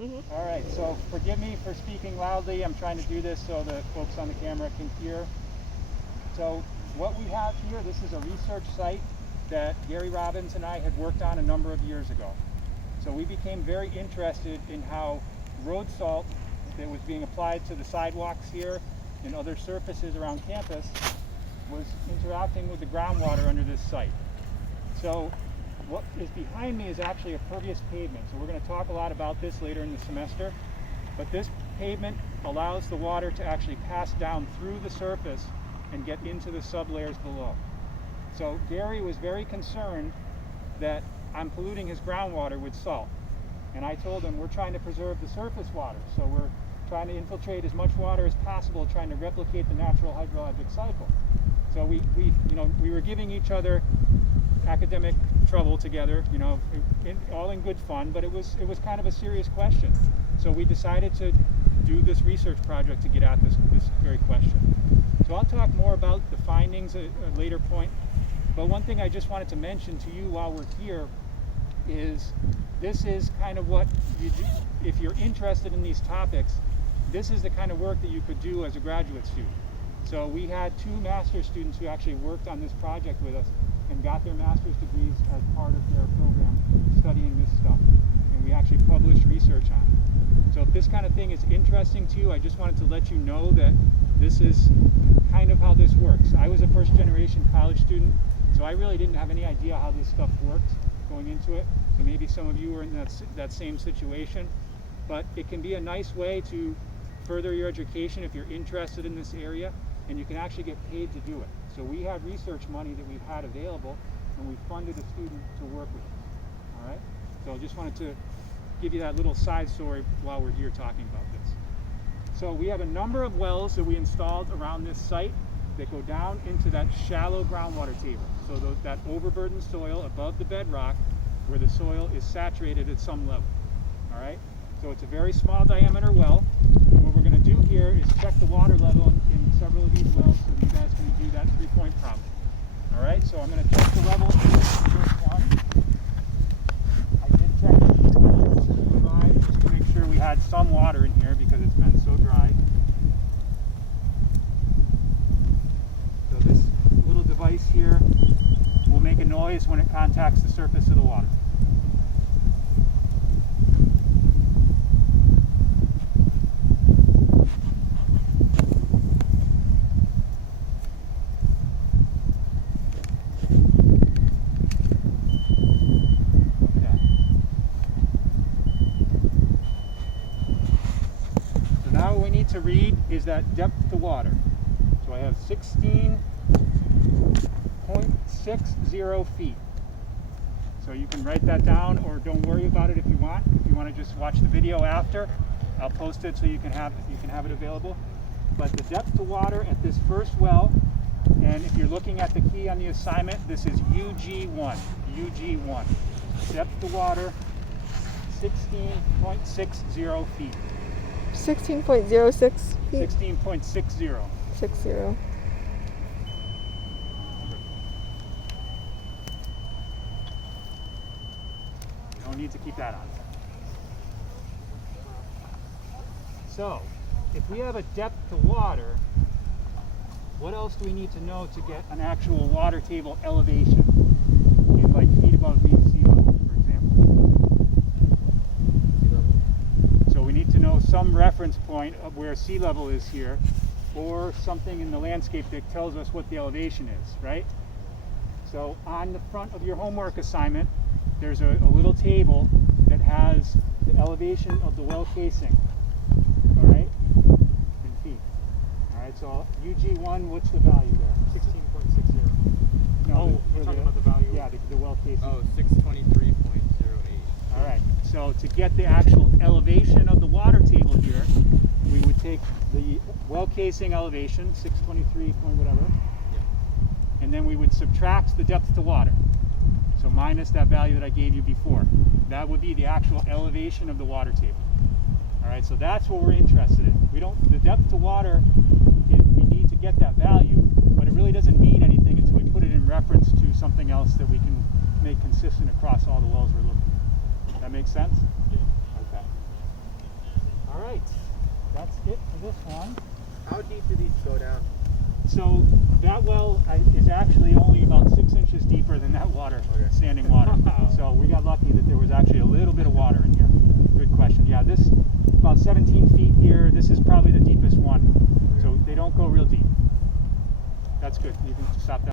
All right, so forgive me for speaking loudly. I'm trying to do this so the folks on the camera can hear. So what we have here, this is a research site that Gary Robbins and I had worked on a number of years ago. So we became very interested in how road salt that was being applied to the sidewalks here and other surfaces around campus was interacting with the groundwater under this site. So what is behind me is actually a pervious pavement. So we're going to talk a lot about this later in the semester. But this pavement allows the water to actually pass down through the surface and get into the sublayers below. So Gary was very concerned that I'm polluting his groundwater with salt. And I told him we're trying to preserve the surface water. So we're trying to infiltrate as much water as possible, trying to replicate the natural hydrologic cycle. So we were giving each other academic trouble together, all in good fun, but it was kind of a serious question. So we decided to do this research project to get at this very question. So I'll talk more about the findings at a later point, but one thing I just wanted to mention to you while we're here is this is kind of what you do. If you're interested in these topics, this is the kind of work that you could do as a graduate student. So we had 2 master's students who actually worked on this project with us and got their master's degrees as part of their program studying this stuff. And we actually published research on it. So if this kind of thing is interesting to you, I just wanted to let you know that this is kind of how this works. I was a first generation college student, so I really didn't have any idea how this stuff worked going into it. So maybe some of you are in that same situation. But it can be a nice way to further your education if you're interested in this area, and you can actually get paid to do it. So we have research money that we've had available, and we funded a student to work with us. All right? So I just wanted to give you that little side story while we're here talking about this. So we have a number of wells that we installed around this site that go down into that shallow groundwater table. So that overburdened soil above the bedrock where the soil is saturated at some level. All right? So it's a very small diameter well. And what we're going to do here is check the water level in several of these wells so that you guys can do that 3-point problem. All right, so I'm going to check the level in the first one. I did check the provide just to make sure we had some water in here because it's been so dry. So this little device here will make a noise when it contacts the surface of the water. To read is that depth to water. So I have 16.60 feet. So you can write that down, or don't worry about it if you want. If you want to just watch the video after, I'll post it so you can have it available. But the depth to water at this first well, and if you're looking at the key on the assignment, this is UG1. UG1. Depth to water, 16.60 feet. 16.06 feet. 16.60. 60. You don't need to keep that on. So, if we have a depth to water, what else do we need to know to get an actual water table elevation in like feet above mean sea level, for example? So we need to know some reference point of where sea level is here, or something in the landscape that tells us what the elevation is, right? So on the front of your homework assignment, there's a little table that has the elevation of the well casing, all right, in feet. All right, so UG1, what's the value there? 16.60. No, we're talking about the value? Yeah, the well casing. Oh, 623.08. All right, so to get the actual elevation of the water table here, we would take the well casing elevation, 623 point whatever, and then we would subtract the depth to water. So minus that value that I gave you before. That would be the actual elevation of the water table. All right, so that's what we're interested in. The depth to water, we need to get that value, but it really doesn't mean anything until we put it in reference to something else that we can make consistent across all the wells we're looking at. That make sense? Yeah. Okay. that's it for this one. How deep do these go down? So that well is actually only about 6 inches deeper than that water, Okay. standing water. Wow. So we got lucky that there was actually a little bit of water in here. Good question. Yeah, this about 17 feet here. This is probably the deepest one. Okay. So they don't go real deep. That's good. You can stop that.